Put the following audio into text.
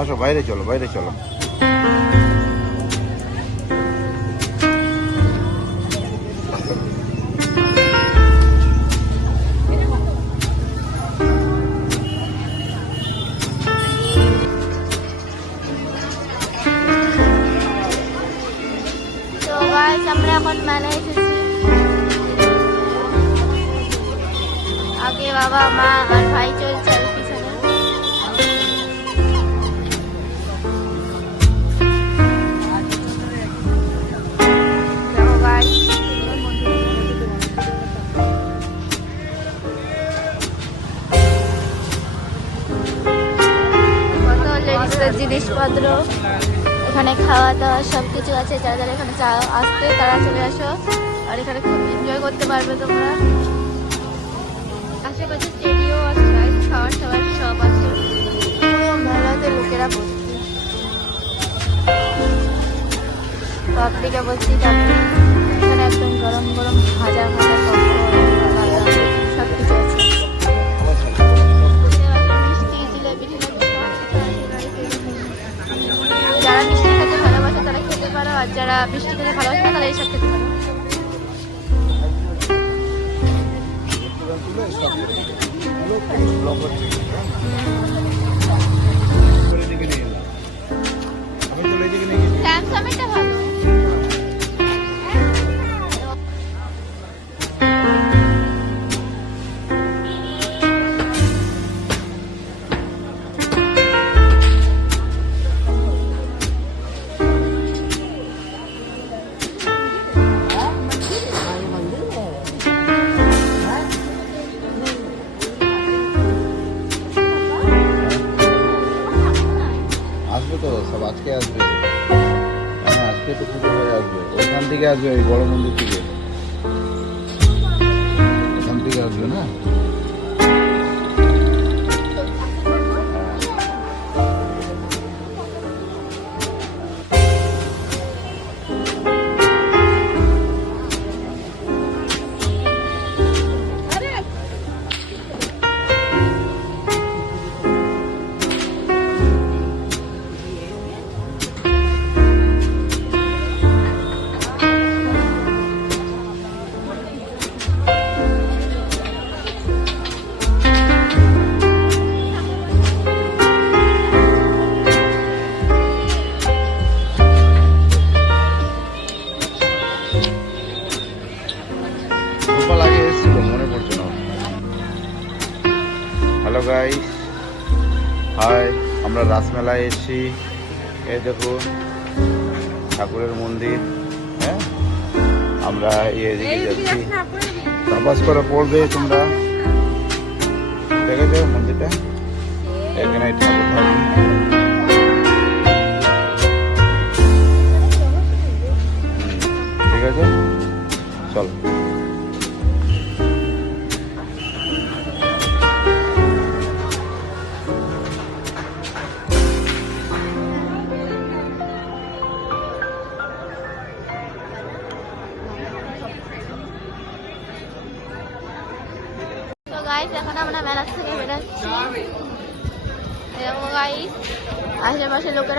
আসো বাইরে চলো, বাইরে চলো। তো গাইস আমরা এখন মেলায় এসেছি। আগে বাবা মা আর ভাই চলছে আর পিছনে। দেখো গাইস কত লেডিসের জিনিসপত্র, এখানে খাওয়া দাওয়া সব কিছু আছে। যারা যারা এখানে আসতে তারা চলে আসো, আর এখানে খুব এনজয় করতে পারবে তোমরা। আশেপাশে স্টেডিও আছে, খাবার টাবার সব আছে। পুরো মেলাতে লোকেরা বসছে, সব দিকে বসছি। এখানে একদম গরম গরম ভাজা ভাজা সব কিছু আছে। মিষ্টি জিলেবি টিলেবি যারা মিষ্টি খেতে ভালোবাসে তারা খেতে পারো, আর যারা মিষ্টি খেতে ভালোবাসে না তারা এইসব খেতে পারো। স্যামসাংটা ভালো। আসবে তো সব, আজকে আসবে। হ্যাঁ আজকে তো পুজো হয়ে আসবে, ওইখান থেকে আসবে, ওই বড় মন্দির থেকে, ওখান থেকে আসবে না। Hello guys, hi. আমরা রাসমেলায় এসেছি। এই দেখুন ঠাকুরের মন্দির। হ্যাঁ আমরা এদিকে যাচ্ছি, তাপাস করে পড়বে তোমরা। দেখেছো মন্দিরটা, এখানে ঠাকুর থাকে। ঠিক আছে চলো। গাইস এখন আমরা মেলা থেকে বেরোচ্ছি। দেখো গাইস আশেপাশে লোকেরা